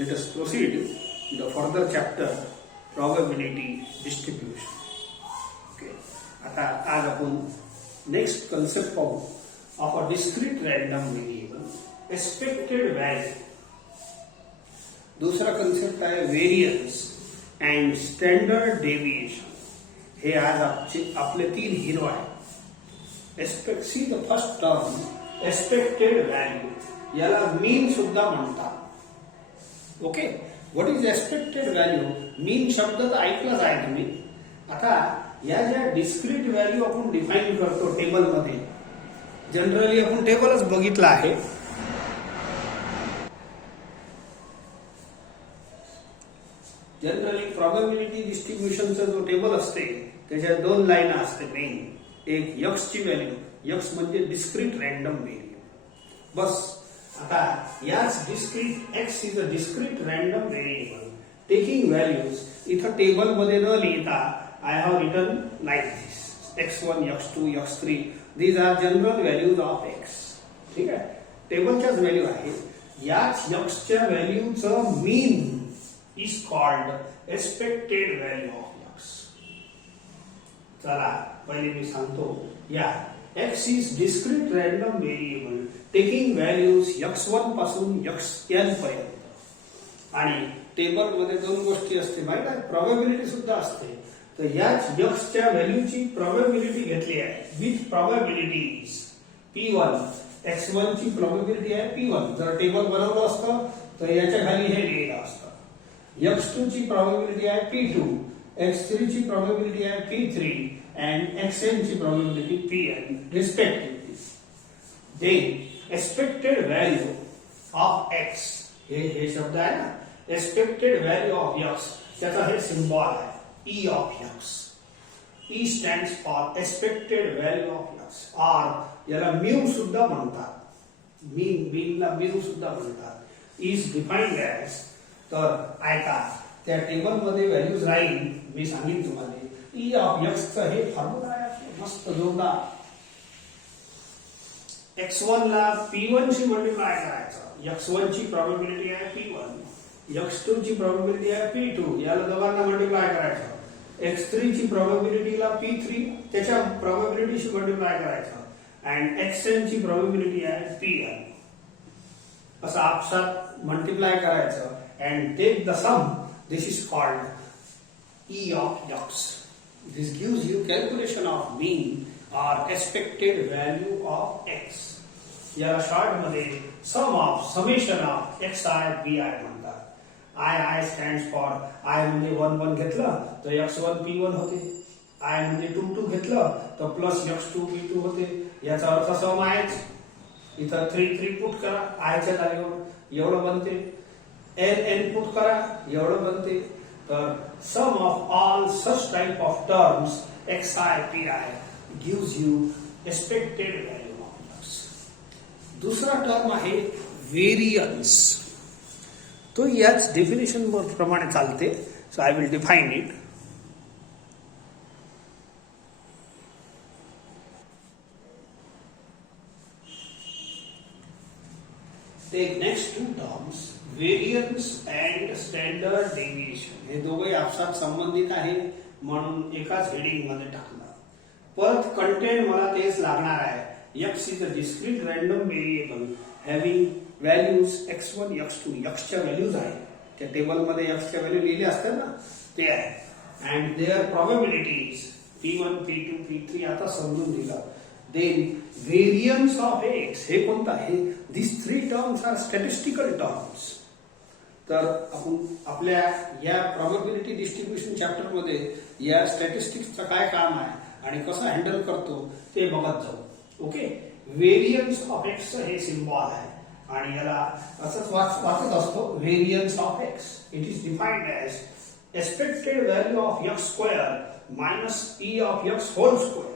let us proceed to the further chapter, probability distribution. Okay. आता आज आपण next concept पाहू of a discrete random variable expected value. दूसरा concept आहे variance and standard deviation. हे आज आपले तीन हिरो आहे. See the first term expected value, याला मीन सुद्धा म्हणतात. Okay, what is expected value? Mean शब्द तर ऐकलाच आहे तुम्ही. आता या ज्या डिस्क्रीट व्हॅल्यू आपण डिफाईन करतो टेबलमध्ये, जनरली आपण टेबलच बघितला आहे. जनरली प्रोबॅबिलिटी डिस्ट्रीब्युशनचा जो टेबल असते त्याच्या दोन लाईन असते मेन. एक यक्स ची व्हॅल्यू, यक्स म्हणजे डिस्क्रीट रॅन्डम व्हेरिएबल. बस. आता याच discrete x is a discrete random variable taking values. इथं टेबल मध्ये न लिहिता I have written like this: x1, x2, x3. These are general values of x. ठीक आहे, टेबलच्याच व्हॅल्यू आहे. याच यक्सच्या व्हॅल्यूचं mean is called expected value of x. चला पहिले मी सांगतो. या x is discrete random variable taking values x1 पासून xn पर्यंत. आणि टेबल मध्ये दोन गोष्टी असते माहिती आहे, प्रोबॅबिलिटी सुद्धा असते. तर याच यक्सच्या व्हॅल्यूची प्रोबॅबिलिटी घेतली आहे विथ प्रोबॅबिलिटीज p1. x1 ची प्रोबॅबिलिटी आहे p1. जर टेबल बनवलं असतं तर याच्या खाली हे लिहिलं असतं. x2 ची प्रोबॅबिलिटी आहे p2, x3 ची प्रोबॅबिलिटी आहे p3 and xn ची probability pn respectively. Then expected value of x, हे शब्द आहे ना, expected value of x, त्याचा हे सिम्बॉल आहे e of x. e stands for expected value of x, or याला म्यू सुद्धा म्हणतात. मीनला म्यू सुद्धा म्हणतात. is defined as, तर ऐका त्या टेबल मध्ये व्हॅल्यूज राहील. मी सांगेन तुम्हाला e of x चं हे फॉर्म्युला आहे मस्त जोरदार. x1 ला p1 शी मल्टिप्लाय करायचं. x1 ची प्रोबॅबिलिटी आहे p1, x2 ची प्रोबॅबिलिटी आहे p2, याला दोघांना मल्टिप्लाय करायचं. x3 ची प्रोबॅबिलिटीला p3 त्याच्या प्रोबॅबिलिटीशी मल्टिप्लाय करायचं. अँड xn ची प्रोबॅबिलिटी आहे pn. असं आपसात मल्टिप्लाय करायचं and take the sum. This is called e of x. This gives you calculation of mean or expected value of x. याला शॉर्ट मध्ये summation of xi bi म्हणतात. I stands for, I म्हणजे 1 1 घेतलं तर x1 p1 होते. I म्हणजे 2 2 घेतलं तर प्लस x2 p2 होते. याचा अर्थ सम आहेच. इथं 3 3 पुट करा i च्या जागेवर एवढं बनते. n पुट करा एवढं बनते. तर sum of all such type of terms xi pi gives you expected value of x. दुसरा टर्म आहे व्हेरियन्स. तो याच डेफिनेशन प्रमाणे चालते. So I will define it. Take next two terms, variance and standard deviation. हे दोघे आपसात संबंधित आहे म्हणून एकाच हेडिंग मध्ये टाकणार. परत कंटेंट मला तेच लागणार आहे. x is a discrete random variable having values x1, x2. x च्या व्हॅल्यूज आहे त्या टेबल मध्ये. x च्या व्हॅल्यू लिहिले असतात ना, ते आहे. and their probabilities p1, p2, p3 आता समजून दिलं. Then variance of x, हे कोणता आहे? These three terms are statistical terms. तर आपण आपल्या या प्रोबॅबिलिटी डिस्ट्रीब्युशन चॅप्टर मध्ये या स्टॅटिस्टिक्सचं काय काम आहे आणि कसं हँडल करतो ते बघत जाऊ. ओके, व्हेरियन्स ऑफ एक्स हे सिम्बॉल आहे आणि याला असंच वाचत असतो variance of x. It is defined as expected value of x square minus E of x whole square.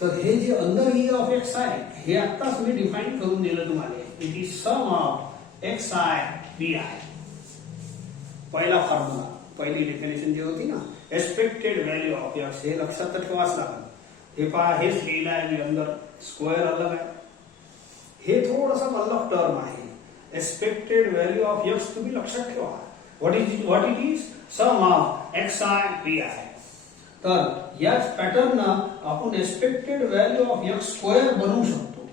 तर हे जे अंडर ई ऑफ एक्स आहे हे आत्ताच मी डिफाईन करून दिलं तुम्हाला. It is sum of xi bi. पहिला फॉर्म्युला, पहिली डेफिनेशन जी होती ना, एक्सपेक्टेड व्हॅल्यू ऑफ x, हे लक्षात तर ठेवाच लागेल. हे पहा, हेच लिहिलं आहे मी अंदर. स्क्वेअर अलग आहे. हे थोडंसं अलग टर्म आहे. एक्सपेक्टेड व्हॅल्यू ऑफ x तुम्ही लक्षात ठेवा. What it is? Sum of xi pi. तर याच पॅटर्न आपण expected value of x square बनवू शकतो.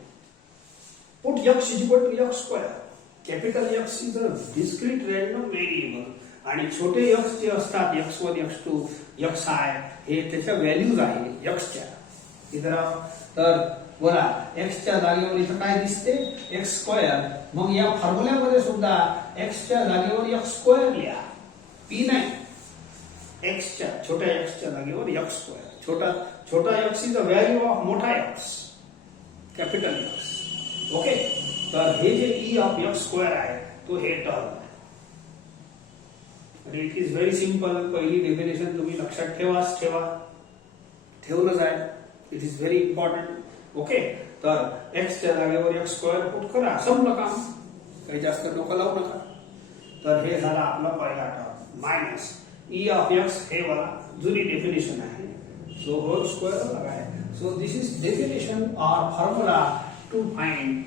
Put x equal to x square. Capital X is a discrete random variable आणि छोटे x जे असतात x1 x2 xi हे त्याच्या व्हॅल्यूज आहे x च्या. इधर तर बघा x च्या जागेवर इथं काय दिसते? x square. मग या फॉर्म्युल्यामध्ये सुद्धा x च्या जागेवर x स्क्वेअर लिहा. p नाही, x च्या छोट्या x च्या जागेवर x स्क्वेअर. छोटा x is a value of मोठा x, कॅपिटल X. ओके, तर हे जे e ऑफ x स्क्वेअर आहे तो हे टर्म आहे. It is very simple. पहिली डेफिनेशन तुम्ही लक्षात ठेवलंच आहे. It is very important. Okay, तर x च्या जागेवर x स्क्वेअर पुट करा, संपलं काम. काही जास्त डोकं लावू नका. तर हे झालं आपलं पहिला term minus e of x हे वाला जुनी डेफिनेशन आहे. सो होल स्क्वेअर लगा है. सो दिस इज डेफिनेशन और formula to find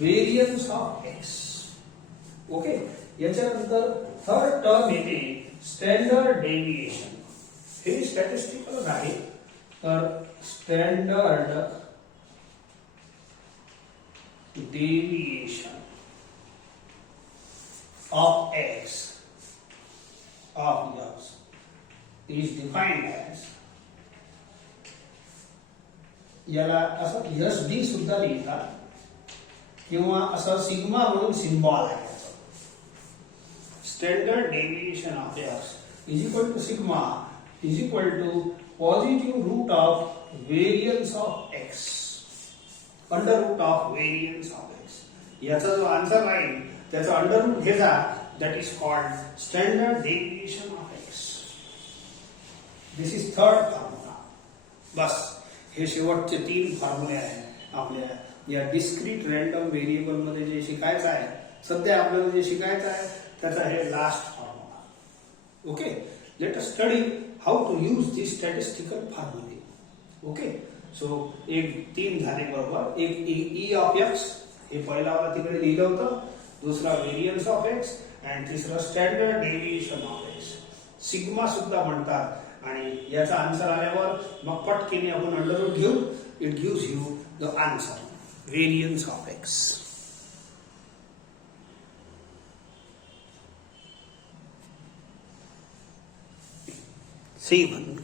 variance of x. Okay, याच्यानंतर थर्ड टर्म येते स्टँडर्ड डेविएशन. हे स्टॅटिस्टिकल आहे. तर standard deviation of x of x is defined as, याला असं SD सुद्धा लिहितात किंवा असं सिग्मा म्हणून सिम्बॉल आहे. Standard deviation of x is equal to sigma is equal to positive root of variance of x under root of variance of x. याचा जो आन्सर राहील त्याचा अंडर रूट घ्यायचा. That is called standard deviation of x. This is third formula. बस हे शेवटचे 3 फॉर्म्युले आहेत आपल्या या डिस्क्रीट रॅन्डम व्हेरिएबल मध्ये जे शिकायचं आहे. सध्या आपल्याला जे शिकायचं आहे त्याचा हे last formula. Okay, let us study how to use this statistical फॉर्म्युले. ओके, सो एक 3 झाले बरोबर. एक e ऑफ x हे पहिला वाला तिकडे लिहिलं होतं, दूसरा वेरियन्स ऑफ x आणि तिसरा standard deviation of x. Sigma सुद्धा म्हणतात. आणि याचा आन्सर आल्यावर मग पटकेने आपण अंडर रूट घेऊ. It gives you the answer variants of x.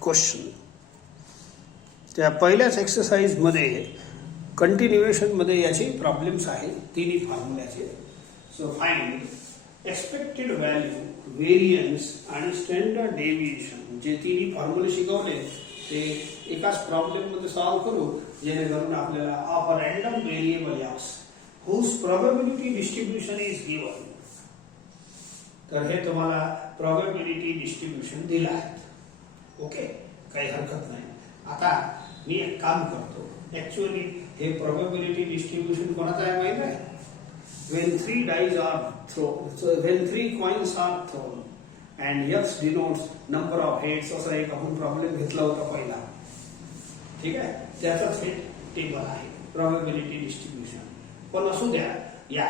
Question त्या पहिल्याच एक्सरसाइज मध्ये कंटिन्युएशन मध्ये याचे प्रॉब्लेम्स आहेत तिन्ही फॉर्म्युल्याचे. So find expected value, variance आणि स्टँडर्ड डेविएशन. जे तिन्ही फॉर्म्युले शिकवले ते एकाच प्रॉब्लेम मध्ये सॉल्व्ह करू, जेणेकरून आपल्याला of a random variable x whose probability distribution is given. तर हे तुम्हाला प्रोबॅबिलिटी डिस्ट्रीब्युशन दिलं आहे. ओके, काही हरकत नाही. आता मी एक काम करतो. ऍक्च्युअली हे प्रोबॅबिलिटी डिस्ट्रीब्युशन कोणाचं आहे माहिती आहे? when 3 dice are thrown, so when 3 coins are thrown and x denotes number of heads, असा एक आपण प्रॉब्लेम घेतला होता पहिला. ठीक आहे, त्याचाच हे टेबल आहे प्रोबॅबिलिटी डिस्ट्रीब्युशन. पण असू द्या. या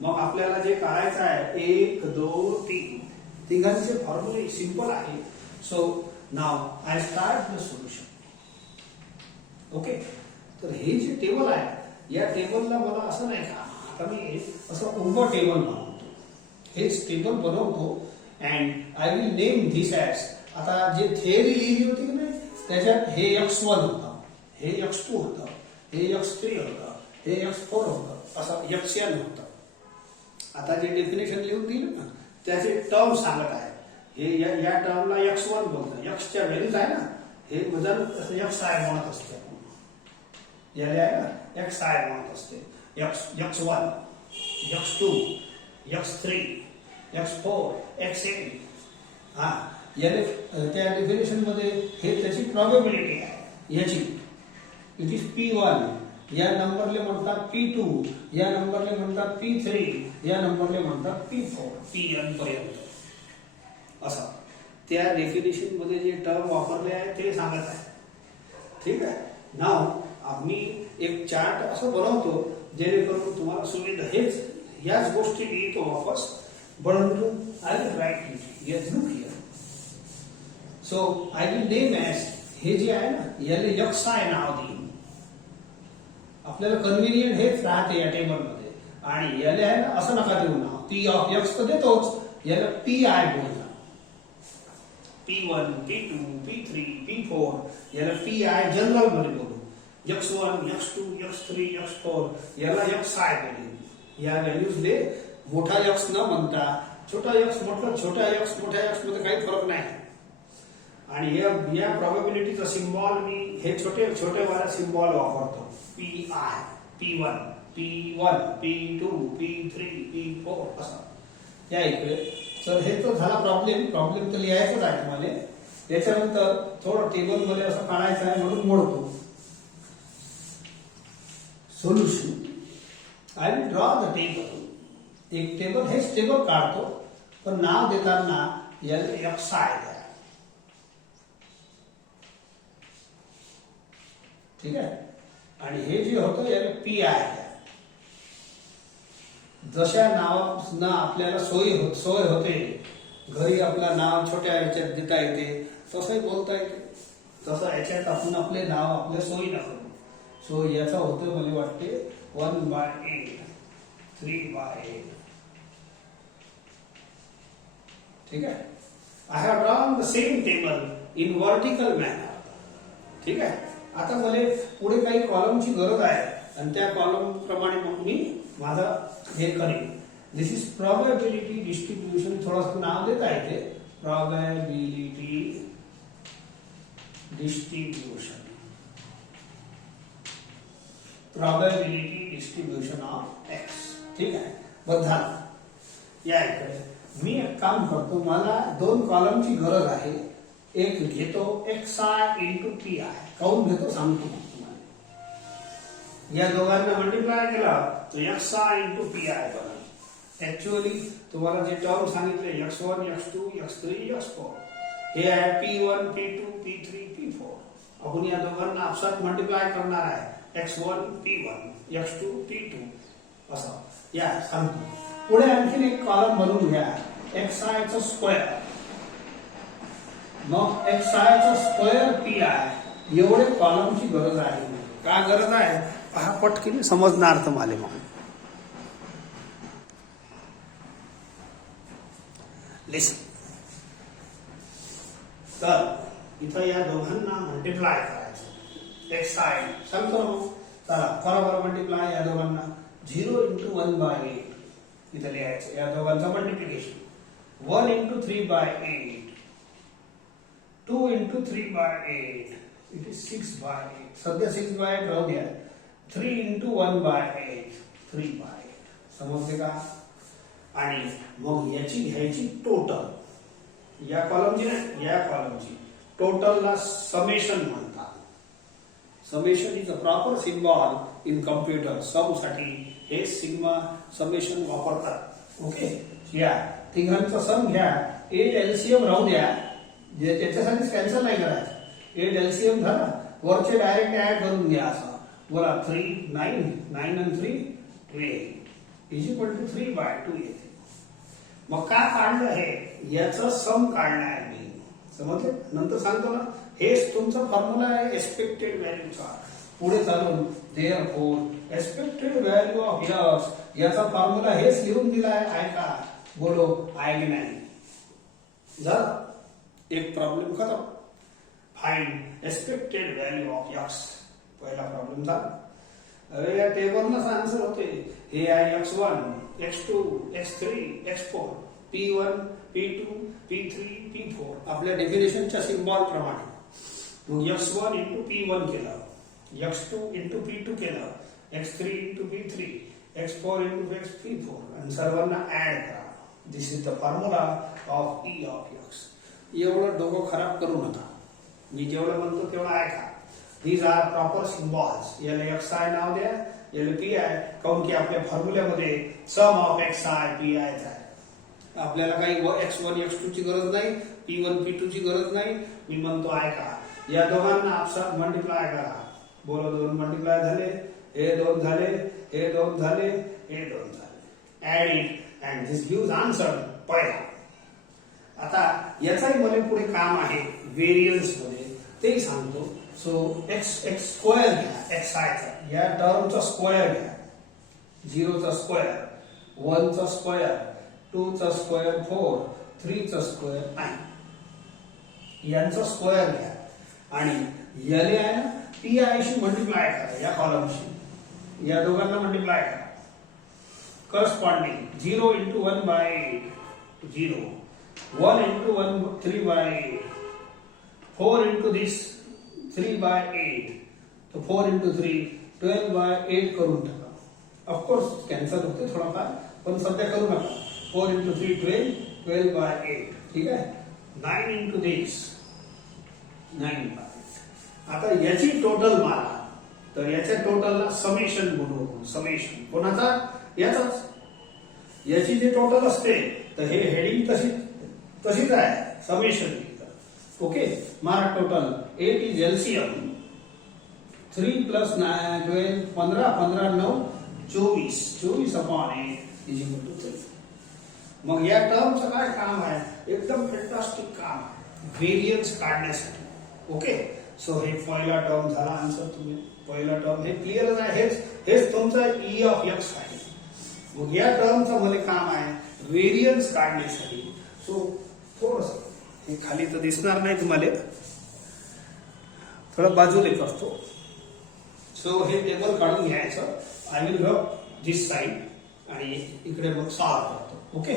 मग आपल्याला जे करायचं आहे 1 2 3 तिघांचे फॉर्म्युले सिंपल आहे. So now I start the solution. Okay, तर हे जे टेबल आहे या टेबलला मला असं नाही का आता मी असं उभं टेबल बनवतो. हेच टेबल बनवतो and I will name this as. आता जे थिअरी लिहिली होती की नाही त्याच्यात हे x1 होतं, हे x2 होतं, हे x3 होतं, हे x4 होतं, असं xn होतं. आता जे डेफिनेशन लिहून दिलं ना त्याचे टर्म सांगत आहे. हे या टर्मला x1 बोलतात. x च्या व्हॅल्यूज आहे ना, हे बदल xi म्हणत असते. याला आहे ना xi म्हणत असते. x1 x2 x3 x4 xn. हा, याने त्या डेफिनेशन मध्ये हे त्याची प्रोबॅबिलिटी आहे याची. It is p1. या नंबरले म्हणतात p2, या नंबरले म्हणतात p3, या नंबरले म्हणतात p4, pn पर्यंत. असं त्या डेफिनेशन मध्ये जे टर्म वापरले आहे ते सांगत आहे. ठीक आहे. नाव आम्ही एक चार्ट असं बनवतो जेणेकरून तुम्हाला सुविधा याच गोष्टी लिहितो वापस, परंतु I will write it. Yes, look here. So I will name as, हे जे आहे ना याला यक्स आहे नाव देईन. आपल्याला कन्व्हिनियंट हेच राहते या टेबलमध्ये. आणि याला आहे ना असं नका देऊ नाव. पी ऑफ यक्स तर देतोच, याला पी आय बोलला. P1, P2, P3, P4 याला पी आय जनरल मध्ये बोलू. x1, x2, x3, x4 याला x आय बोलू. या व्हॅल्यूजले मोठा x न म्हणता छोटा x म्हटलं, छोटा x मोठ्या x मध्ये काही फरक नाही. आणि या प्रोबॅबिलिटीचा सिम्बॉल मी हे छोटे छोटे वाला सिम्बॉल वापरतो. P I, P1, P1, P2, P3, P4 असा. या इकडे तर हे तर झाला प्रॉब्लेम तर लिहायचाच आहे तुम्हाला. त्याच्यानंतर थोडं टेबल मध्ये असं काढायचं आहे म्हणून मोडतो. Solution, I will draw the table. एक टेबल, हेच टेबल काढतो, पण नाव देताना याला एक्स आय द्या. ठीक आहे. आणि हे जे होतं याला पी आय द्या. जशा नावाना आपल्याला सोय होते, घरी आपला नाव छोट्या ह्याच्यात देता येते, तसंही बोलता येते. तसं याच्यात आपण आपले नाव आपल्या सोयीला करू. सो याचा होतं मला वाटते 1/8, 3/8. ठीक आहे. I have drawn the same table in vertical manner. ठीक आहे. आता मला पुढे काही कॉलमची गरज आहे आणि त्या कॉलम प्रमाणे मग मी माझा हे करेन. दिस इज प्रोबॅबिलिटी डिस्ट्रीब्युशन. थोडंसं नाव देता येते, probability distribution. Probability distribution of x. ठीक आहे. बस झालं. या इकडे मी एक काम करतो, मला दोन कॉलमची गरज आहे. एक घेतो X I into P i. काऊन घेतो सांगतो तुम्हाला. या दोघांना मल्टिप्लाय केला तर X I into P I बनला. ऍक्च्युअली तुम्हाला जे टर्म सांगितले x1, x2, x3, x4 हे आहे P1, P2, P3, P4. आपण या दोघांना आपसात मल्टिप्लाय करणार आहे. x1 P1, x2 P2 असं. या सांगतो. पुढे आणखीन एक कॉलम बनवून घ्या, एक्स आय चा स्क्वेअर. मग एक्स आय चा स्क्वेअर पी आय. एवढे कॉलमची गरज आहे. का गरज आहे पहा, पटकीने समजणार तुम्हाला. मग लिसन. तर इथं या दोघांना मल्टिप्लाय करायचं. एक्स आय सांगतो ना. चला करा बरं मल्टिप्लाय या दोघांना. 0 इंटू 1/8 इथं लिहायचं. या दोघांचं multiplication. 1 into 3/8, 2 into 3/8 it is 6/8. सध्या 6/8 राहू द्या. 3 इंटू 1/8 3/8. समजले का. आणि मग याची घ्यायची टोटल. या कॉलमची नाही, या कॉलमची टोटलला समेशन म्हणतात. Summation is a proper symbol in computer. Sum साठी हे सिग्मा समेशन वापरतात. ओके. या तिघांचा सम घ्या. 8 एलसीएम राहू द्या, जे त्याच्यासाठी कॅन्सल नाही करायचं. 8 एलसीएम झाला, वरचे डायरेक्ट ऍड करून घ्या. असं बोला 3 9 9 आणि 3 12 इज इक्वल टू 3/2 येते. मग का काढलं हे, याचं सम काढणं आहे मी. समजले. नंतर सांगतो ना. हेच तुमचा फॉर्म्युला आहे एक्सपेक्टेड व्हॅल्यूचा. पुढे चालून therefore expected value of x, याचा फॉर्म्युला हेच लिहून दिला आहे. ऐका, बोलो आहे की नाही. झालं. एक प्रॉब्लेम खतम. Find expected value of x. पहिला प्रॉब्लेम झाला. अरे या टेबललाच आन्सर होते. हे आहे x1, x2, x3, x4, P1, P2, P3, P4 आपल्या डेफिनेशनच्या सिम्बॉल प्रमाणे. मग x1 इंटू P1 केलं, x2 इंटू P2 केलं, x3 into P3, x4 into P4 आणि सर्वांना ऍड करा. This is the formula of E of x. एवढं डोकं खराब करू नका. मी जेवढं म्हणतो तेवढं ऐका. These are proper symbols. याला एक्स आय नाव द्या, याला पी आय. काऊन की आपल्या फॉर्म्युल्यामध्ये sum of x i p i आहे. आपल्याला काही x1 x2 ची गरज नाही, P1 P2 ची गरज नाही. मी म्हणतो ऐका, या दोघांना आपसात मल्टिप्लाय करा. बोलो 2 मल्टिप्लाय झाले, हे 2 झाले, हे 2 झाले, हे 2 झाले. Add it and this gives answer पहिला. आता याचाही मला पुढे काम आहे व्हेरियन्स मध्ये, तेही सांगतो. सो एक्स स्क्वेअर घ्या, एक्स आयचा या टर्मचा स्क्वेअर घ्या, 0 चा स्क्वेअर, 1 चा स्क्वेअर, 2 चा स्क्वेअर 4, 3 चा स्क्वेअर 9, यांचा स्क्वेअर घ्या आणि याले आहे ना पी आय शी मल्टिप्लाय करा, या कॉलमशी या दोघांना मल्टिप्लाय करा. Corresponding 0 into 1 by 0, 1 into 1 3 by 8, 4 into this 3 by 8, तो 4 into 3 12 by 8 करून टाका. ऑफकोर्स कॅन्सल होते थोडाफार, पण सध्या करू नका. 4 into 3 12, 12 by 8, ठीक आहे. 9 into this 9 by 8. आता याची टोटल मारा, तर याच्या टोटलला समेशन बोलू. समेशन कोणाचा? याचाच. याची जे टोटल असते तर हे हेडिंग तशीच आहे, समेशन. ओके, मारा total. 8 is LCM, 3 plus 9 12, 15 15 9 24, 24 upon 8 is equal to 3. मग या टर्मचं काय काम आहे? एकदम फॅन्टास्टिक काम आहे व्हेरियन्स काढण्यासाठी. ओके, सो हे पहिला टर्म झाला आन्सर. तुम्ही पहिला टर्म हे क्लिअरच आहे, हेच तुमचा ई ऑफ एक्स आहे. मग या टर्मचं मला काम आहे व्हेरियन्स काढण्यासाठी. सो थोडस हे खाली तर दिसणार नाही तुम्हाला, थोडं बाजूला करतो. सो हे टेबल काढून घ्यायचं. I will go this side आणि इकडे मग सॉल्व करतो. ओके,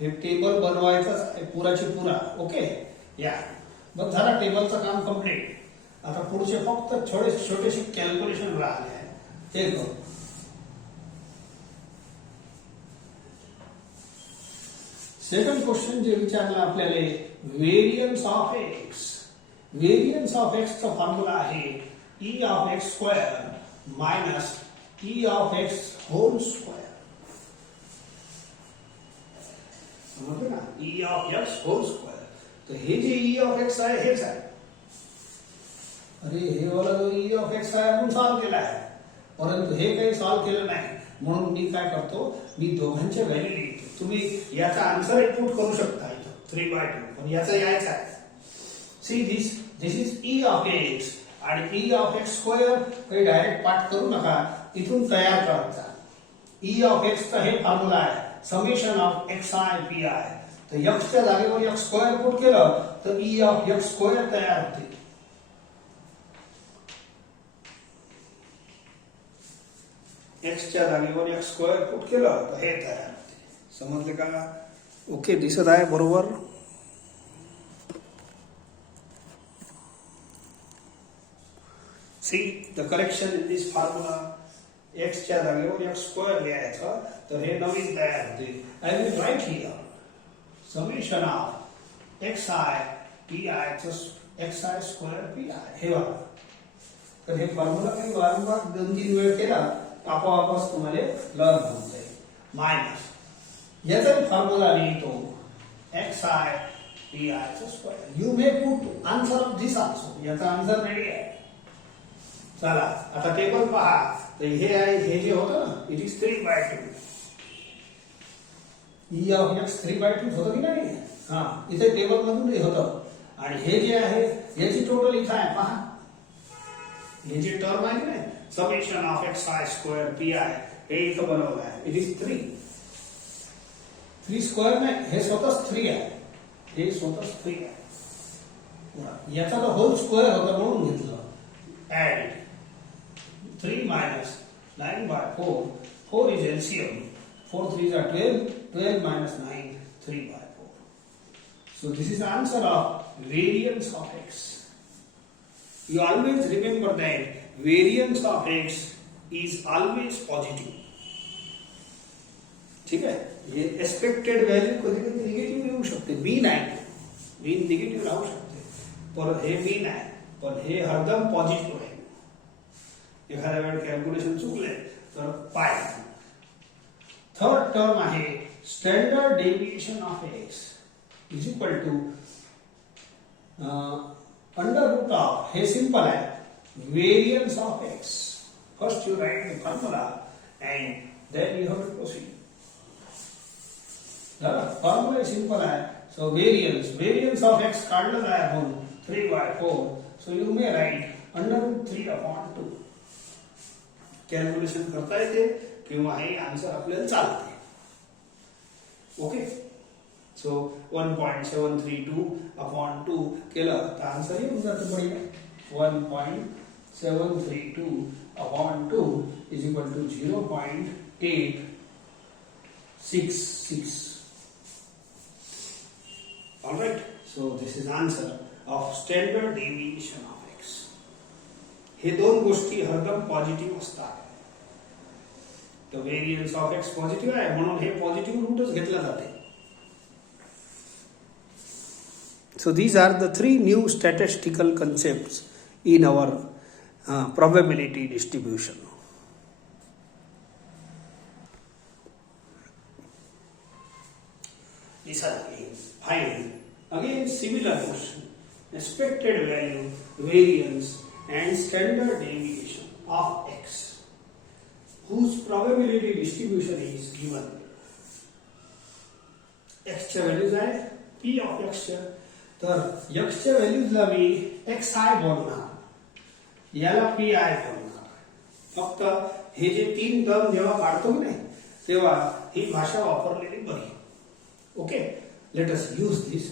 हे टेबल बनवायचं आहे पुराची पुरा. ओके, या बघ झाला टेबलचं काम कम्प्लीट. आता पुढचे फक्त छोटेसे कॅल्क्युलेशन राहिले आहे, ते करू. सेकंड क्वेश्चन जे विचारलं आपल्याला, variance of x. Variance of x चा फॉर्म्युला आहे E of x square minus E of x whole square. समजलं ना? E of x whole square. तर हे जे ई ऑफ एक्स आहे हेच आहे. अरे हे वाला जो ई ऑफ एक्स आहे आपण सॉल्व केला आहे, परंतु हे काही सॉल्व केलं नाही. म्हणून मी काय करतो, मी दोघांच्या व्हॅल्यू लिहितो. तुम्ही याचा आन्सर इनपुट करू शकता इथं 3/2, पण याचा यायचा आहे. See this is E of x आणि ई ऑफ एक्स स्क्वेअर काही डायरेक्ट पाठ करू नका, इथून तयार करायचा. ई ऑफ एक्स चा हे फॉर्म्युला आहे summation of x i p I. तर एक्सच्या जागेवर एक्स स्क्वेअर पुट केलं तर ई ऑफ एक्स स्क्वेअर तयार होते. एक्सच्या जागेवर एक्स स्क्वेअर पुट केलं तर हे तयार होते. समजले का? ओके, दिसत आहे बरोबर? See the correction in this formula. एक्सच्या जागेवर एक्स स्क्वेअर लिहायचं तर हे नवीन तयार होते. I will right here summation of x i p I X I square P I. हे बघा, तर हे फॉर्म्युला काही वारंवार 2-3 वेळ केला आपोआपच तुम्हाला लर्न होऊन जाईल. मायनस याचा फॉर्म्युला लिहितो x i p I square. You may put answer of this also. याचा आन्सर रेडी आहे. चला आता टेबल पहा. तर हे आहे, हे जे होतं ना it is 3/2. E of x 3/2 होतं की नाही? हा, इथे टेबल मधून हे होतं. आणि हे जे आहे याची टोटल इथं आहे पहा. हे जे टर्म आहे ना summation of x I square P I, हे इथं बनवलं आहे. इट इज 3 स्क्वेअर नाही, हे स्वतःच 3 आहे. हे स्वतःच 3 आहे. याचा तर होल स्क्वेअर होता म्हणून घेतलं. Add 3 minus 9/4. 4 is LCM. 4 3s are 12. 12 minus 9, 3/4. So this is the answer of variance of x. You always remember that variance of x is always positive. ठीक आहे? हे एक्सपेक्टेड व्हॅल्यू कधी कधी निगेटिव्ह येऊ शकते. मीन आहे, मीन निगेटिव्ह राहू शकते, पण हे मीन आहे, पण हे हरदम पॉझिटिव्ह आहे. एखाद्या वेळेस कॅल्क्युलेशन चुकले तर पाय. थर्ड टर्म आहे standard deviation of x is equal to under root of. हे सिंपल आहे variance of x. First you write the formula and then you have to proceed. Formula simple आहे. सो व्हेरियन्स ऑफ एक्स काढलं आहे आपण 3/4. So you may write √3/2. Calculation करता येते किंवा हे आन्सर आपल्याला चालते. ओके. सो 1.732/2 केलं तर आन्सर येऊन जातं बढिया. 1.732/2 is equal to 0.866. All right. So this is answer of standard deviation of x. हे दोन गोष्टी हरदम पॉझिटिव्ह असतात. तर व्हेरियन्स ऑफ एक्स पॉझिटिव्ह आहे म्हणून हे पॉझिटिव्ह रूटच घेतला जाते. So these are the three new statistical concepts in our probability distribution. Listen again. Find again similar question. Expected value, variance, and standard deviation of x, whose probability distribution is given. x च्या values आहे p of x च्या. तर x च्या व्हॅल्यूजला मी xi बोलणार, याला pi बोलणार. फक्त हे जे तीन टर्म जेव्हा काढतो की नाही तेव्हा ही भाषा वापरलेली बरी. ओके. लेट अस यूज दिस.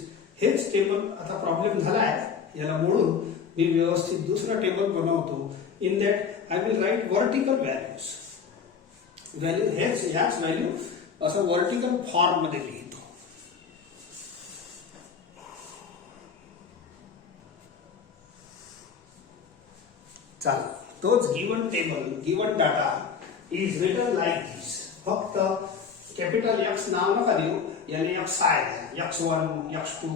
हेच टेबल आता प्रॉब्लेम झाला आहे, याला मोडून मी व्यवस्थित दुसरा टेबल बनवतो. In that I will right vertical values. हेच याच व्हॅल्यू असं वर्टिकल फॉर्म मध्ये लिहितो. चला, तोच given table, given data is written like this. फक्त कॅपिटल एक्स नाव नका देऊ, याने xi, x1, x2,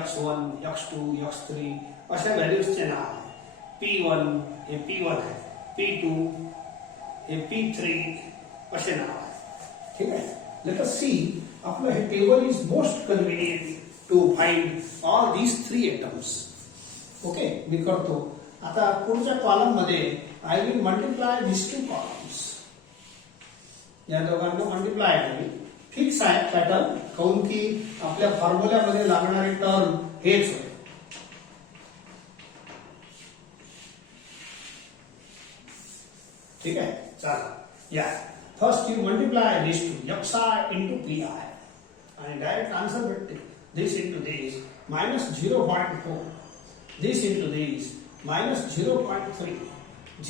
x1, x2, x3 अशा व्हॅल्यूजचे नाव आहे. p1 हे p1 आहे, p2 हे p3 असे नाव आहे. ठीक आहे. Let us see. आपलं हे table is most convenient to find all these 3 items. Okay. मी करतो. आता पुढच्या कॉलम मध्ये I will multiply this 2 columns. या दोघांना मल्टिप्लाय करेल. फिक्स आहे पॅटर्न, काऊन की आपल्या फॉर्म्युल्यामध्ये लागणारे टर्म हेच होते. ठीक आहे. चला या. First you multiply this to xi into pi आणि डायरेक्ट आन्सर भेटते. This into this -0.4, this into this -0.3,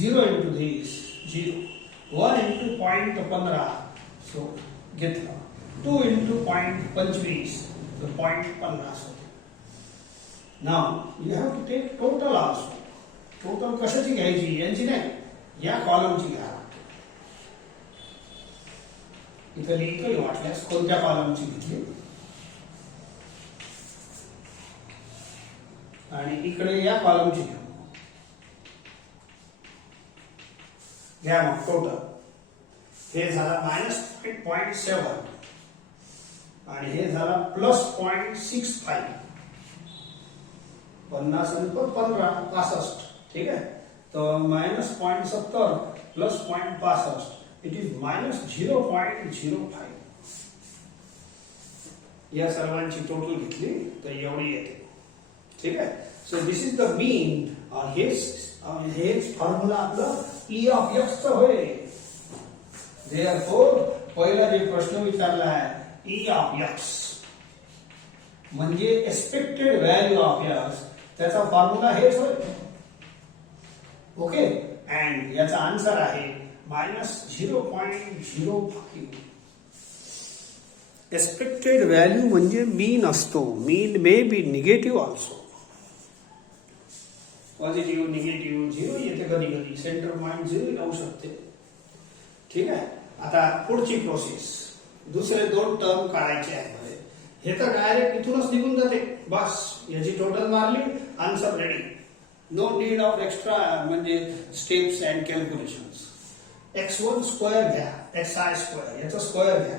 0 into this 0, 1 into 0.15. So घेतलं. 2 into 0.25, so 0.50. Now you have to take total also. Total कशाची घ्यायची? यांची नाही, या कॉलमची घ्या. इथं लिहितोय वाटल्यास कोणत्या कॉलमची घेतली आणि इकडे या कॉलमची घ्या. घ्या मग टोटल. हे झाला -0.7 आणि हे झाला +0.65. 50 आणि 15 65. ठीक आहे. तर -0.70 + 0.65 इट इज -0.05. या सर्वांची टोटल घेतली तर एवढी येते. ठीक आहे. सो दिस इज द मीन. हेच फॉर्म्युला आपलं E ऑफ x चं होय. देअरफॉर पहिला जे प्रश्न विचारला आहे E ऑफ x म्हणजे एक्सपेक्टेड व्हॅल्यू ऑफ x, त्याचा फॉर्म्युला हेच होय. ओके. अँड याचा आन्सर आहे -0.05. एक्सपेक्टेड व्हॅल्यू म्हणजे मीन असतो. Mean may be negative also. Positive, negative, 0 येते कधी कधी. सेंटर पॉइंट 0 लावू शकते. ठीक आहे. आता पुढची प्रोसेस. दुसरे 2 टर्म काढायचे आहेत. हे तर डायरेक्ट इथूनच निघून जाते. बस याची टोटल मारली, answer ready. No need of extra म्हणजे steps and calculations. x1 square घ्या, xi स्क्वेअर, याचा स्क्वेअर घ्या.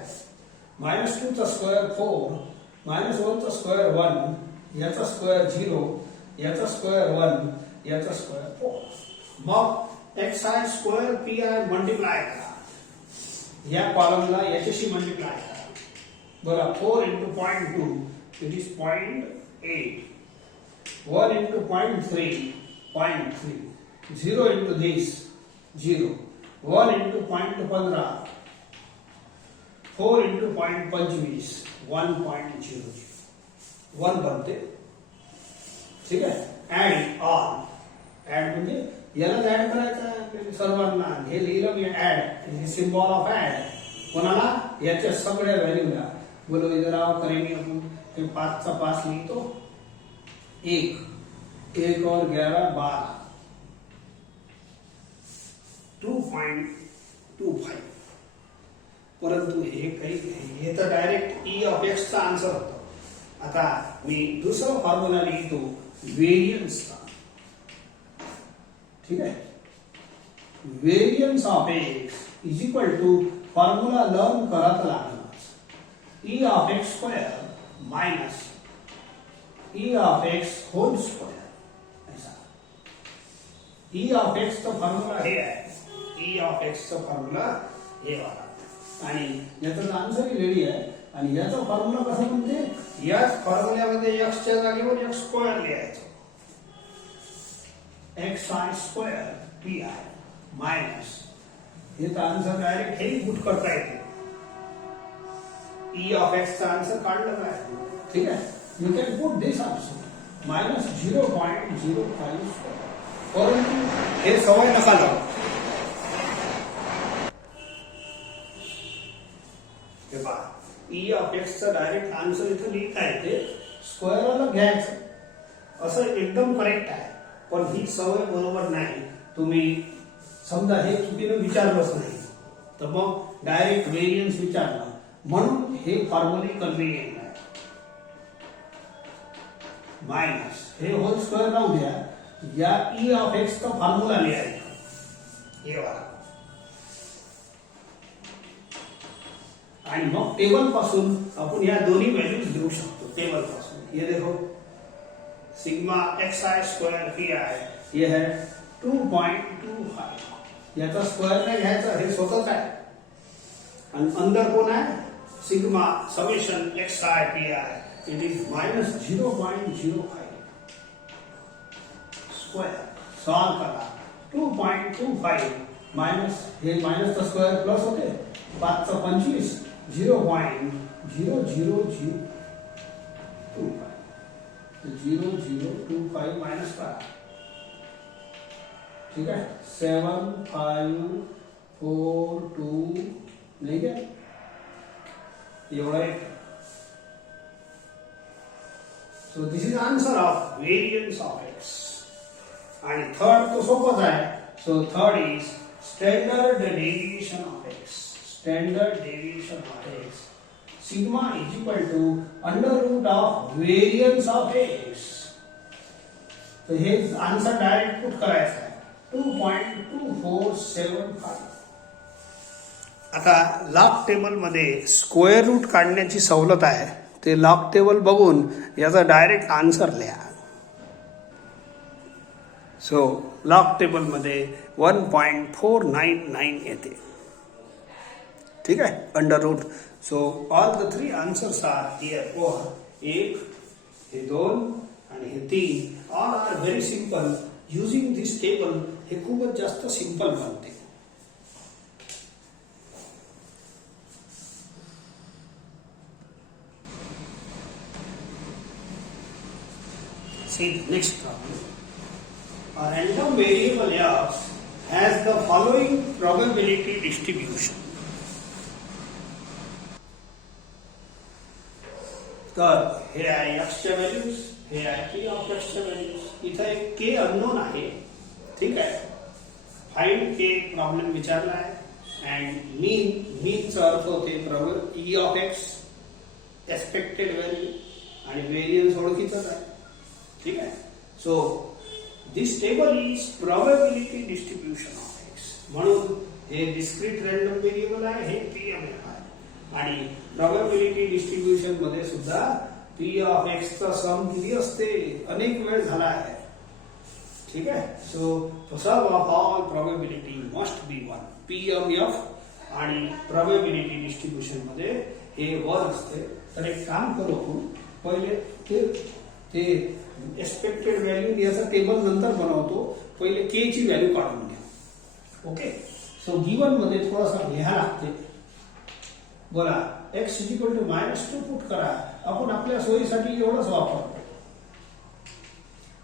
-2 चा स्क्वेअर 4, -1 चा स्क्वेअर 1, याचा स्क्वेअर 0, याचा स्क्वेअर 1, याचा स्क्वेअर 4. मग xi स्क्वेअर pi मल्टिप्लाय करा. या कॉलमला याच्याशी मल्टिप्लाय करा. बरं 4 into 0.2 it is 0.8. 1 into 0.3 0.3. 0 into this 0. 1 into 0.15 4 into 0.25 1.00 1 बनते. ठीक आहे. Add on. ऍड म्हणजे याला ऍड करायचं आहे सर्वांना. हे लिहिलं मी ऍड. हे सिम्बॉल ऑफ ऍड. कोणाला? याच्या सगळ्या व्हॅल्यूला. बोलो इधर आओ करेंगे अपन. 5 चा 5 लिखतो. 1 और 11 12 2.25. परंतु हे काही हे तर डायरेक्ट ई ऑफ एक्स चा आन्सर होता. आता मी दुसरा फॉर्म्युला लिहितो व्हेरियन्सचा. ठीक आहे. Variance of x is equal to formula learn करत लागणार. E of x square minus E of x whole square. ऐसा ई ऑफ एक्स चा फॉर्म्युला हे आहे. ई ऑफ एक्स चा फॉर्म्युला हे वाला आणि याचा आन्सर रेडी आहे. आणि याचा फॉर्म्युला कसा म्हणते? याच फॉर्म्युल्यामध्ये एक्स च्या जागेवर एक्स स्क्वेअर लिहायचं. X I square P I minus हे तर आन्सर डायरेक्ट हे पुट करता येते. ई ऑफ एक्स चा आन्सर काढलं काय? ठीक आहे. You can put this also minus 0.05 square. परंतु हे सवय नका लावू. हे पहा ई ऑफ एक्स चा डायरेक्ट आन्सर इथं लिहिता येते. स्क्वेअरला घ्यायचं असं एकदम करेक्ट आहे. पण ही सवय बरोबर नाही. तुम्ही समजा हे चुकीनं विचारलंच नाही तर मग डायरेक्ट व्हेरियन्स विचारलं म्हणून हे फॉर्म्युले कन्व्हिनियंट आहे. मायनस हे होल स्क्वेअर राहू द्या. या ई ऑफ एक्स चा फॉर्म्युला लिहायचा हे वाला आणि मग टेबल पासून आपण या दोन्ही व्हॅल्यूज घेऊ शकतो. टेबल पासून ये देखो sigma X I square P I ये है 2.25. याचा स्क्वेअर नाही घ्यायचा. हे स्वतःच आहे. आणि अंदर कोण आहे? Sigma summation x i p I it is minus 0.05 square. Solve करा. 2.25 मायनस हे मायनसचा स्क्वेअर प्लस होते. 5 चा 25 0.0025 0025 मायनस करा. ठीक आहे. 7542 नाही का एवढा एक. So this is answer of variance of x. आणि थर्ड तो सोपच आहे. So third is standard deviation of x. Standard deviation of x sigma is equal to under root of variance of x. तो हे आन्सर डायरेक्ट पुट करायचं आहे 2.2475. आता log table मध्ये square root काढण्याची सवलत आहे. ते लॉग टेबल बघून याचा डायरेक्ट आन्सर लिहा. सो लॉग टेबल मध्ये 1.499 येते. ठीक आहे. Under root. So all the 3 answers are here. एक हे 2 आणि हे 3 all are very simple. Using this table हे खूपच जास्त सिंपल बनते. See the next problem. A random variable x has the following probability distribution. तर हे आहे एक्सच्या व्हॅल्यूज. हे आहे पी ऑफ एक्सच्या व्हॅल्यूज. इथं एक के अननोन आहे. ठीक आहे. फाइंड के प्रॉब्लेम विचारला आहे. अँड मीनचा अर्थ होते E of x expected value आणि व्हेरियन्स ओळखीचाच आहे. ठीक आहे. So this table is probability distribution of x. म्हणून हे डिस्क्रीट रँडम व्हेरिएबल आहे. हे पीएमएफ आहे. आणि प्रोबॅबिलिटी डिस्ट्रीब्युशन मध्ये सुद्धा पी ऑफ एक्स चा सम किती असते? अनेक वेळ झाला आहे. ठीक आहे. So sum of all probability must be 1. PMF आणि प्रोबॅबिलिटी डिस्ट्रीब्युशन मध्ये हे 1 असते. तर एक काम करू आपण, पहिले ते एक्सपेक्टेड व्हॅल्यू याचा टेबल नंतर बनवतो, पहिले के ची व्हॅल्यू काढून घ्या. ओके. सो गिवन मध्ये थोडासा लिहा लागते. बोला x इक्वल टू -2 पुट करा. आपण आपल्या सोयीसाठी एवढंच वापरतो.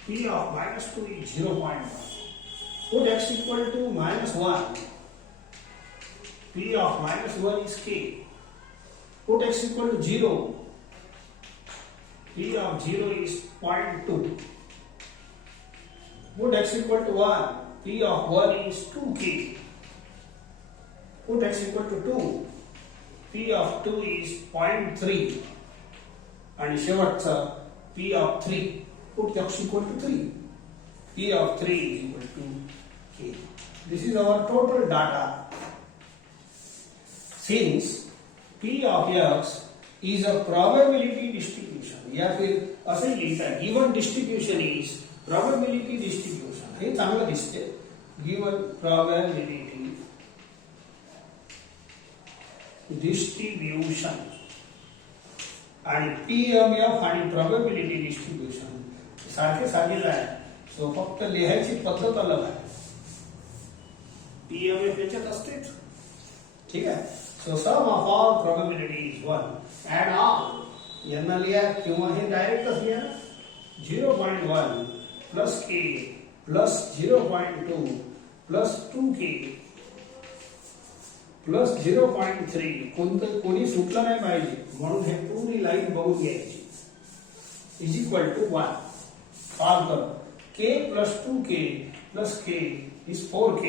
p of -2 is 0.1. put x equal to -1. p of -1 is k. put x equal to 0. p of 0 is 0.2. put x equal to 1. p of 1 is 2k. put x equal to 2. p of 2 is 0.3. आणि शेवटचा p of 3. put x equal to 3. p of 3 is equal to k. This is our total data. Since p of x is a probability distribution, या फिर असे लिहिता given distribution is probability distribution. हे चांगलं दिसते. given probability distribution आणि PMF आणि probability distribution सारखे सारखेच आहे. सो फक्त लिहायची पद्धत अलग आहे. PMF याच्यात असतेच. ठीक आहे. So sum of all probability is 1 add all यांना लिहा किंवा हे डायरेक्टच लिहा. 0.1 plus k plus 0.2 plus 2k plus 0.3 कोणी सुटलं नाही पाहिजे म्हणून हे पूर्ण लाईन बघून घ्यायची. Is equal to 1. सॉल्व करो. k plus 2k plus k is 4k.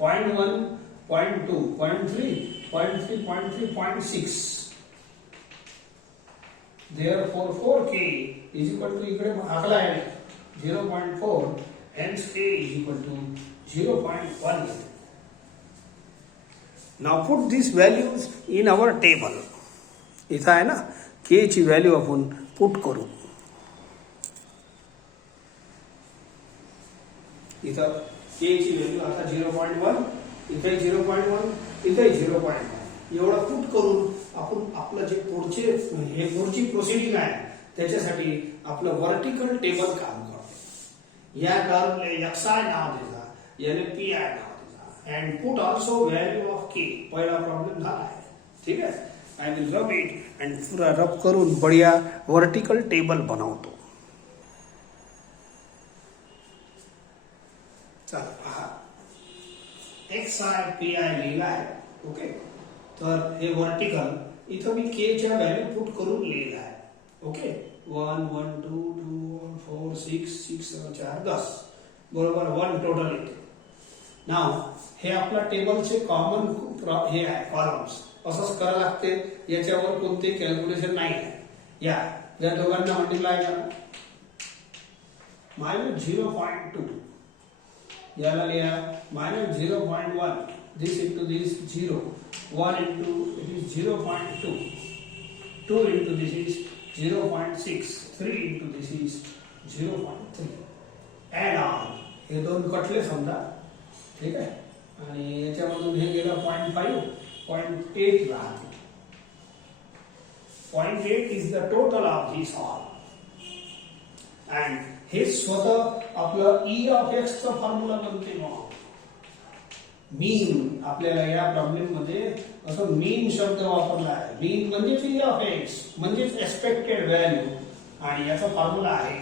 0.1 0.2 0.3 0.3 0.3 0.6. Therefore 4k is equal to इकडे आकला आहे 0.4. hence k is equal to 0.1. Now put these values in our table. इथं आहे ना k ची व्हॅल्यू आपण पुट करू. इथं k ची व्हॅल्यू आता 0.1, इथे 0.1, इथे 0.1 एवढं पुट करून आपण आपलं जे पुढची प्रोसिडिंग आहे त्याच्यासाठी आपलं व्हर्टिकल टेबल काम करतो. या टर्मला xi नाव देजा, याने pi नाव देजा and put also value of k. पहिला प्रॉब्लेम झाला आहे. ठीक आहे. I will rub it and पूरा रब करून बढ़िया व्हर्टिकल टेबल बनवतो. चला पहा xi pi लिहिला आहे. ओके. तर हे व्हर्टिकल इथं मी k च्या व्हॅल्यू पुट करून लिहिला आहे. ओके. 1 1 2 2 4 6 6 7 4 10 बरोबर 1 टोटल येते. नाव हे आपल्या टेबलचे कॉमन हे आहे कॉलम्स. असंच करावं लागते. याच्यावर कोणते कॅल्क्युलेशन नाही आहे. या दोघांना मल्टिप्लाय करा. -0.2 याला लिहा -0.1. this into this 0. 1 into it is 0.2. 2 into this is 0.6. 3 into this is 0.3. add on हे दोन कटले समजा. ठीक आहे. आणि याच्यामधून हे गेलं 0.5. 0.8 राहते. 0.8 is the total of this all. and हे स्वतः आपलं E of x चा फॉर्म्युला बनते. मग मीन आपल्याला या प्रॉब्लेम मध्ये असं मीन शब्द वापरला आहे. मीन म्हणजेच E of x म्हणजेच एक्सपेक्टेड व्हॅल्यू आणि याचा फॉर्म्युला आहे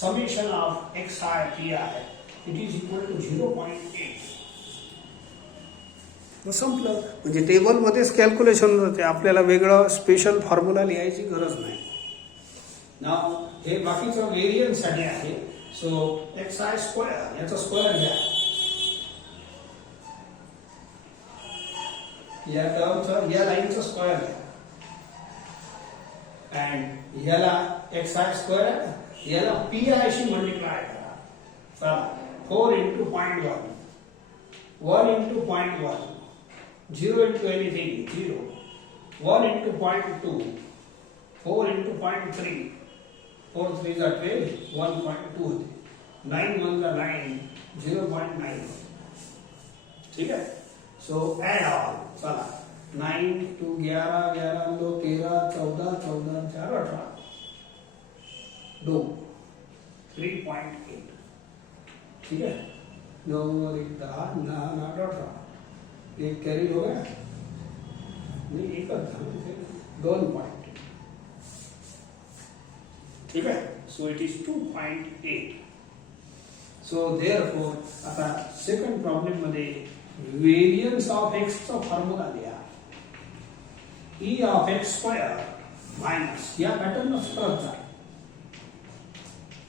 summation of xi pi. It is equal to 0.8. संपलं. म्हणजे टेबल मध्येच कॅल्क्युलेशन होते. आपल्याला वेगळं स्पेशल फॉर्म्युला लिहायची गरज नाही. नाव हे बाकीचं व्हेरियन्स साठी आहे. सो xi स्क्वेअर याचा स्क्वेअर घ्या. या टर्मचा या लाईनचा स्क्वेअर घ्या. अँड याला xi स्क्वेअर याला pi शी मल्टिप्लाय करा. चला 4 into 0.1 1 into 0.1 0 into anything 0 1 into 0.2 4 into 0.3 4 3 are 12 1.2 होते. 9 1 are 9 0.9. ठीक है. So add all. चला 9 2 11 11 2 13 14 14 4 18 2 3.8 ठीक है 9 और 1 10 9 18 एक कैरी हो गया नहीं एक था 2.8 ठीक है so it is 2.8 so therefore आता सेकंड प्रॉब्लेम मध्ये व्हेरियन्स ऑफ x चा फॉर्म्युला लिहा e of x square minus या पॅटर्न ऑफ स्क्वेअरचा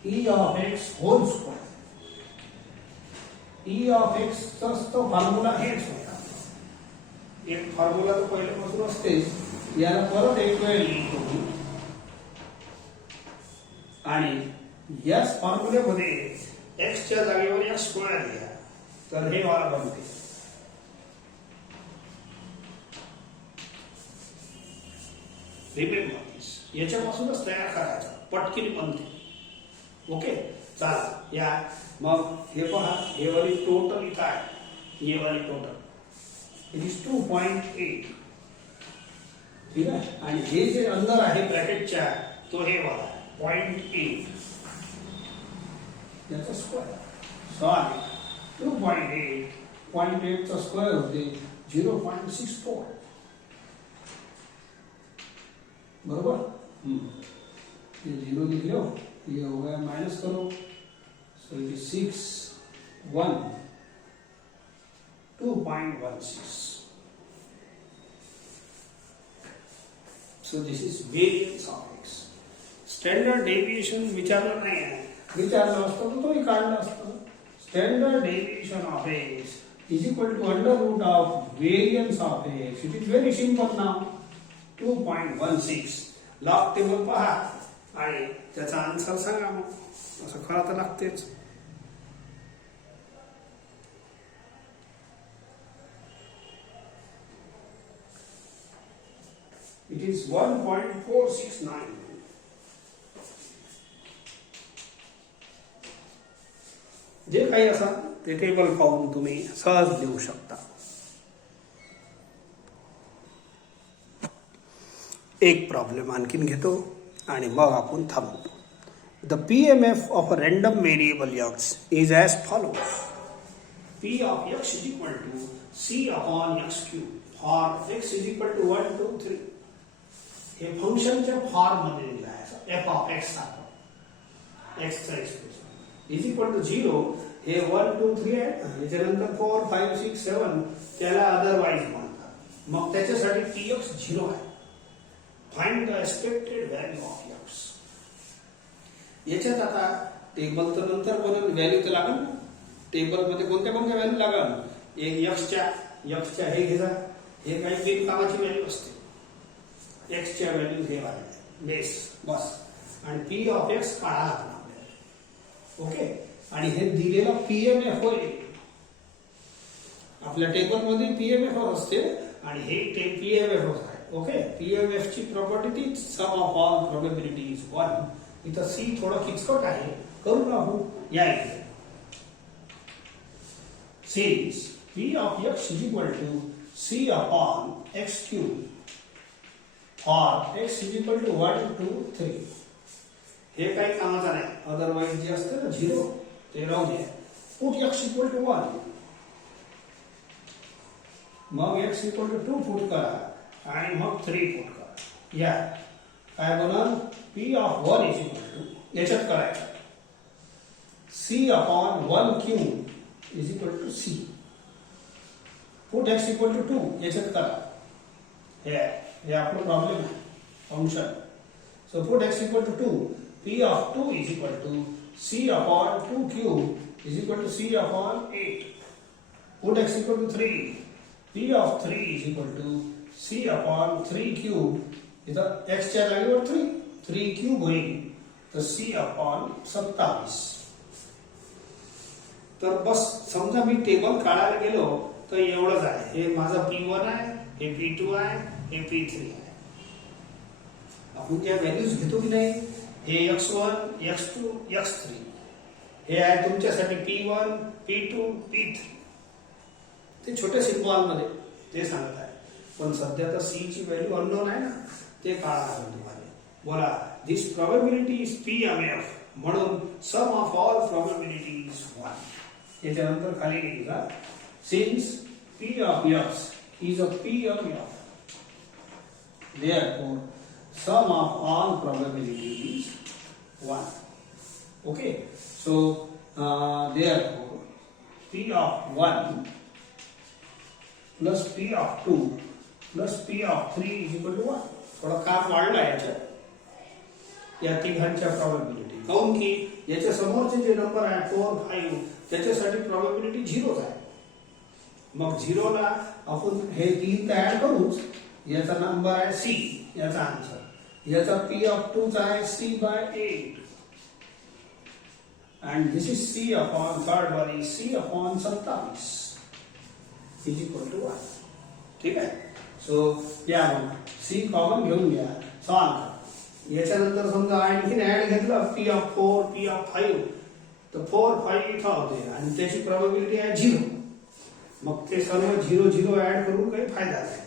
e of x whole square e of x चा तो फॉर्म्युला हेच होता एक फॉर्म्युला तो पहिल्यापासून असते याला परत एक वेळ लिहितो मी आणि याच फॉर्म्युलेमध्ये x च्या जागेवर x स्क्वेअर लिहा तर हे वाला बनते रिमेंबर दिस याच्यापासूनच तयार करायचं पटकीने बनते ओके चला या मग हे पहा हे वाली टोटल इथं आहे हे वाली टोटल इट इज 2.8 ठीक आहे आणि हे जे अंदर आहे ब्रॅकेटच्या तो हे वाला 0.8 याचा स्क्वेअर सॉरी 2.8 0.8 चा स्क्वेअर होते 0.64 बरोबर ये 0 लिख लो ये हो गया माइनस करो so it is 6 1 2.16 so this is variance of x standard deviation विचारलं नाही आहे विचारलं असतं तर तोही काढलं असतं standard deviation of x is equal to under root of variance of x it is very simple now 2.16 log table पहा आणि त्याचा आन्सर सांगा मग असं खरं तर लागतेच इट इज 1.469 जे काही असा ते टेबल पाहून तुम्ही सहज लिहू शकता एक प्रॉब्लेम आणखीन घेतो आणि मग आपण थांबतो the PMF of a random variable x is as follows p of x is equal to c upon x cube for x is equal to 1 2 3 हे फंक्शनच्या फॉर्म मध्ये दिला आहे f of x सारखं x चा एक्सप्रेशन is equal to 0 हे 1 2 3 आहे याच्यानंतर 4 5 6 7 त्याला अदरवाइज म्हणतात मग त्याच्यासाठी px 0 आहे find the expected value of x याच्यात आता टेबल तर नंतर बनल व्हॅल्यू तर लागेल ना टेबल मध्ये कोणत्या व्हॅल्यू लागेल एक x च्या हे घ्या हे काही बिनकामाची व्हॅल्यू असते x च्या व्हॅल्यू हे वाले बेस बस आणि p ऑफ x काढा लागणार आपल्याला ओके आणि हे दिलेला पीएमएफ होय आपल्या टेबल मध्ये पीएमएफ असते आणि हे पीएमएफ आहे ओके पीएमएफ ची प्रॉपर्टी ती सम ऑफ ऑल प्रोबॅबिलिटी इज 1 इथं सी थोडं किचकट आहे करू राहू या इथे series p of x is equal to c upon x cube for x is equal to 1 2 3 हे काही कामाचं नाही अदरवाइज जे असतं ना 0 ते राहू द्या पुट x equal to 1 मग x equal to 2 पुट करा आणि मग 3 पुट करा या काय बनल p of 1 is equal to याच्यात करायचं c upon 1 cube is equal to c put x equal to 2 याच्यात करा हे आपला प्रॉब्लेम आहे function so put x equal to 2 p of 2 is equal to c upon 2 cube is equal to c upon 8 put x equal to 3 p of 3 is equal to c upon 3 cube इथं x च्या जागेवर 3 cube होईल तर c upon 27 तर बस समजा मी table काढायला गेलो तर एवढंच आहे हे माझा P1 आहे हे P2 आहे हे P3 आहे आपण त्या व्हॅल्यूज घेतो की नाही हे x1 x2 x3 हे आहे तुमच्यासाठी P1 P2 P3 ते छोटे सिम्बॉल मध्ये ते सांगत आहे पण सध्या तर सी ची व्हॅल्यू अननोन आहे ना, ते काढा तुम्हाला. बोला दिस प्रोबॅबिलिटी इज PMF, म्हणून सम ऑफ ऑल प्रोबॅबिलिटीज 1. याच्यानंतर खाली लिहा since P of X is a PMF, therefore sum of all probabilities is 1. Okay, so therefore P of 1 plus P of 2 plus P of 3 is equal to 1. थोडा काम वाढला याच्यात या तिघांच्या प्रोबॅबिलिटी, काऊन की याच्या समोरचे जे नंबर आहे 4 5 त्याच्यासाठी प्रोबॅबिलिटी 0 आहे. मग 0 ला आपण हे 3 ऍड करूच. याचा नंबर आहे C, याचा आन्सर. याचा P of 2 चा आहे C/8 and this is C upon third one is C upon 27 is equal to 1. ठीक आहे. सो या मग C कॉमन घेऊन घ्या, सॉल्व करा. याच्यानंतर समजा आणखीन ऍड घेतला P of 4 P of 5 तर 4 5 इथं होते आणि त्याची प्रोबॅबिलिटी आहे 0. मग ते सर्व 0 0 ऍड करून काही फायदा नाही.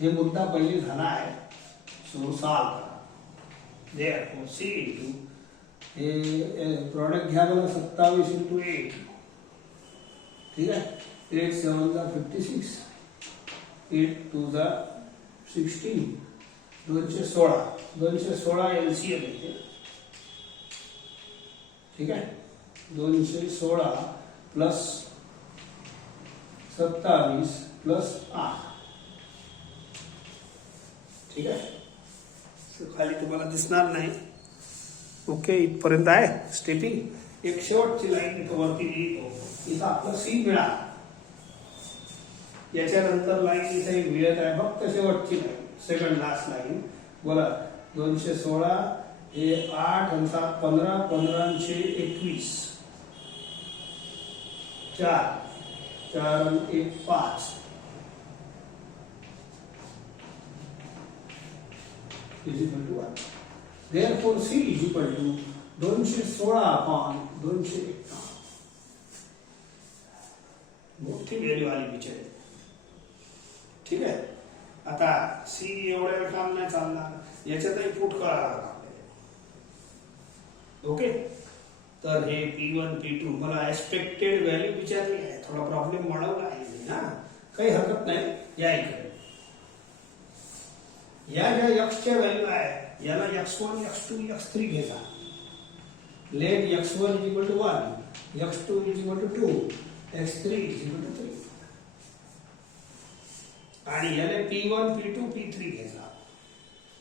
हे मुद्दा पहिले झाला आहे. सो सॉल्व करा. Therefore C into हे प्रोडक्ट घ्या मला 27 into 8. ठीक आहे. 8 7 जा 56, 8 2 जा 16, 216 LCM येते. ठीक आहे. 216 प्लस 27 प्लस 8. ठीक आहे. खाली तुम्हाला दिसणार नाही. ओके, इथपर्यंत आहे स्टेपिंग. एक शेवटची लाईन इथं वरती लिहितो. इथं आपलं C मिळाला. याच्यानंतर लाईन इथे एक मिळत आहे, फक्त शेवटची लाईन, सेकंड लास्ट लाईन. बोला 216 हे 8 आणि 7 15, 15 आणि 6 21, 4 4 आणि 1 5 is equal to 1. Therefore C is equal to 216 upon 251. मोठी व्हॅल्यू आली बिचारी. ठीक आहे. आता C एवढ्या काम नाही चालणार, याच्यातही पुट करावं लागेल. ओके, तर हे P1 P2 मला एक्सपेक्टेड व्हॅल्यू विचारली आहे, थोडा प्रॉब्लेम वाढवला आहे ना, काही हरकत नाही. या इकडे या ज्या x च्या व्हॅल्यू आहे याला x1 x2 x3 घ्यायचा. Let x1 is equal to 1, x2 is equal to 2, x3 is equal to 3. आणि याला P1 P2 P3 घ्यायचा.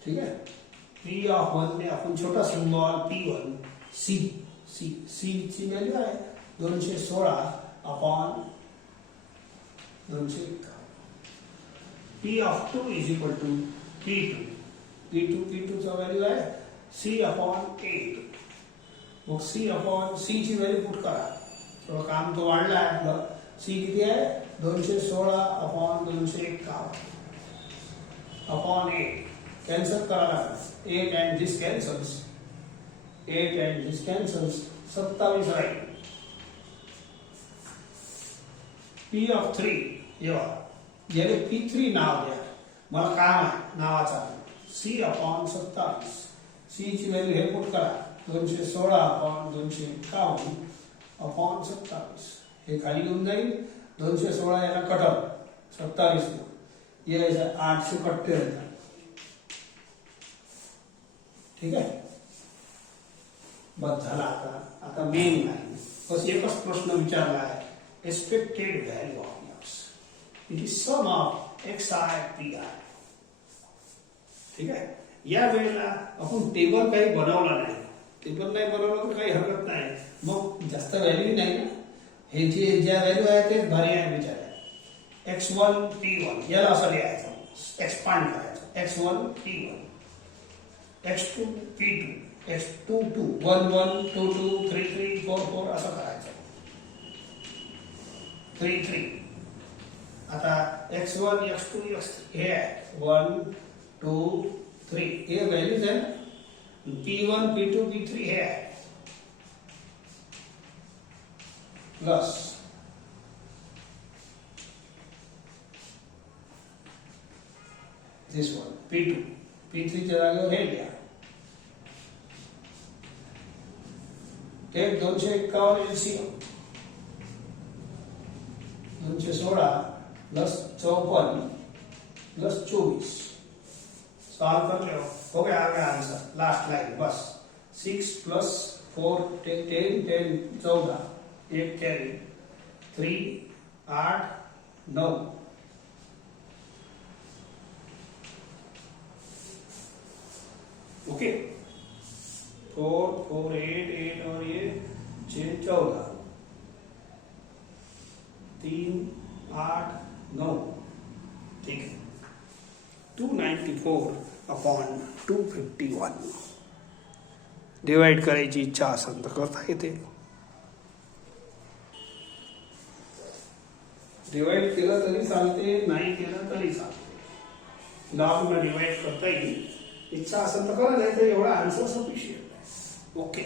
ठीक आहे. P of 1 ने आपण छोटा सिंबॉल P1 C ची व्हॅल्यू आहे 216 upon 251. P of 2 is equal to P2 चा व्हॅल्यू आहे C अपॉन 8. मग C अपॉन C ची व्हॅल्यू पुट करा. थोडं काम तो वाढलं आहे आपलं. C किती आहे 216 अपॉन 251 अपॉन 8. कॅन्सल करा. 8 and this cancels, 8 and this cancels, 27 राहील. P of 3 याले P3 नाव द्या. मला काम आहे नावाचा. C upon 27. C ची व्हॅल्यू हे पुट करा 216 अपॉन 251 अपॉन 27. हे खाली येऊन जाईल. 216 याला कटअप 27 यायचा 8 से कटते रहता. ठीक आहे. बस झाला. आता मेन लाईन. बस एकच प्रश्न विचारला आहे, expected value of x. It is sum of xi pi. ठीक आहे. या वेळेला आपण टेबल काही बनवला नाही. टेबल नाही बनवलं तर काही हरकत नाही. मग जास्त व्हॅल्यू नाही ना. हे जे ज्या व्हॅल्यू आहे तेच भारी आहे विचारायला. x1 p1 याला असं लिहायचं, एक्सपांड करायचं. x1 p1, x2 p2, x2 2 1 1 2 2 3 3 4 4 असं करायचं. 3 3. आता x1 x2 x3 हे आहे 1 2 3 हे व्हॅल्यूज आहे. p1 p2 p3 हे आहे प्लस दिस वन P2. P3 च्या जागेवर हे लिहा. एक 251 LCM 216 प्लस 54 प्लस 24 सॉल्व कर लो. हो गया आ गया आंसर. लास्ट लाइन बस 6 प्लस 4 10 14 एक कैरी 3 8 9. ओके 4 4 8 और ये 6 14 3 8 9. ठीक है 294 अपॉन 251 डिवाइड करायची इच्छा असेल तर करता येते. डिवाइड केलं तरी चालते, नाही केलं तरी चालते. लॉग में डिवाइड करता येईल. इच्छा असेल तर करा, नाही तर एवढा आन्सर सफिशियंट आहे. Okay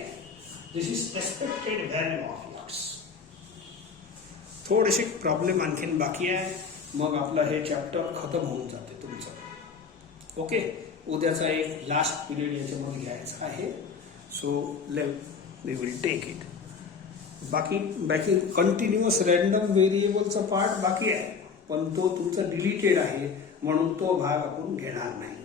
this is expected value of x. थोडेसे प्रॉब्लेम आणखीन बाकी आहे, मग आपलं हे चॅप्टर खतम होऊन जाते तुमचं. ओके उद्याचा एक लास्ट पिरियड याच्यामध्ये घ्यायचा आहे. So we will take it. बाकी बाकी कंटिन्युअस रॅन्डम व्हेरिएबलचा पार्ट बाकी आहे, पण तो तुमचा डिलीटेड आहे म्हणून तो भाग आपण घेणार नाही.